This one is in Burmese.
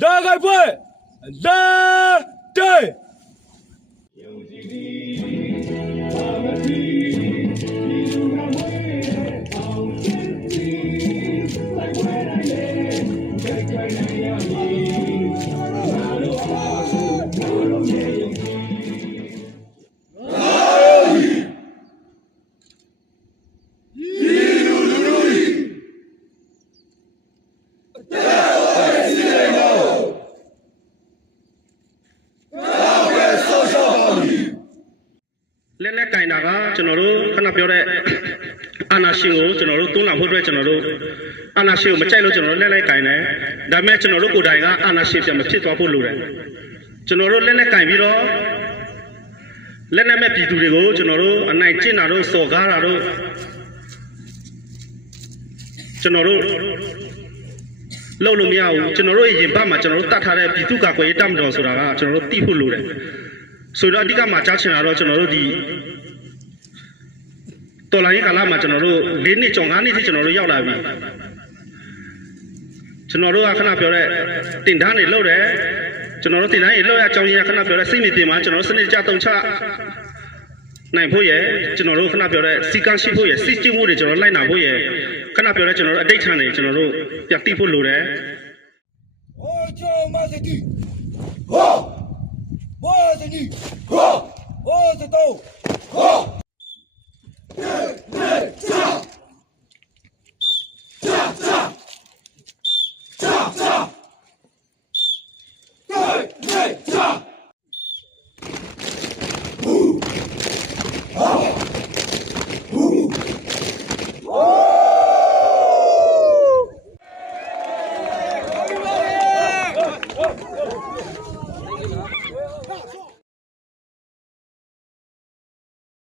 လာခိုင်ပွဲလာတေးလက်လက်ကင် တာကကျွန်တော်တို့ခဏပြောတဲ့အာနာရှင်ကိုကျွန်တော်တို့တွန်းလှန်ဖို့အတွက်ကျွန်တော်တို့အာနာရှင်ကိုမကြိုက်လို့ကျွန်တော်တို့လက်လက်ကင်တယ်ဒါပေမဲ့ကျွန်တော်တို့ကိုယ်တိုင်ကအာနာရှင်ပြန်မဖြစ်သွားဖို့လိုတယ်ကျွန်တော်တို့လက်လက်ကင်ပြီးတော့လက်နဲ့မဲ့ပြည်သူတွေကိုကျွန်တော်တို့အနိုင်ကျင့်တာတို့စော်ကားတာတို့ကျွန်တော်တို့လုံးလို့မရဘူးကျွန်တော်တို့ရဲ့ရင်ဘတ်မှာကျွန်တော်တို့တတ်ထားတဲ့ပြည်သူ့ကာကွယ်ရေးတပ်မတော်ဆိုတာကကျွန်တော်တို့သိဖို့လိုတယ် ဆိုတော့အဓိကမှာကြားချင်တာတော့ကျွန်တော်တို့ဒီတော်လိုင်းကာလမှာကျွန်တော်တို့၄နှစ်ကျော်၅နှစ်ထိကျွန်တော်တို့ရောက်လာပြီကျွန်တော်တို့ကခဏပြောတဲ့တင်တန်းတွေလုပ်တယ်ကျွန်တော်တို့တင်တန်းတွေလုပ်ရအကြောင်းရင်းကခဏပြောတဲ့စိတ်မတင်မှာကျွန်တော်တို့စနစ်ကြတုံချနိုင်ဖို့ရယ်ကျွန်တော်တို့ခဏပြောတဲ့စီကန်းရှိဖို့ရယ်စီကျင့်မှုတွေကျွန်တော်လိုက်နာဖို့ရယ်ခဏပြောတဲ့ကျွန်တော်တို့အတိတ်ထန်တွေကျွန်တော်တို့ပြတ်တိဖို့လိုတယ်ဟော 一，二，三，四，五，六，七，八，加，加，加，加，加，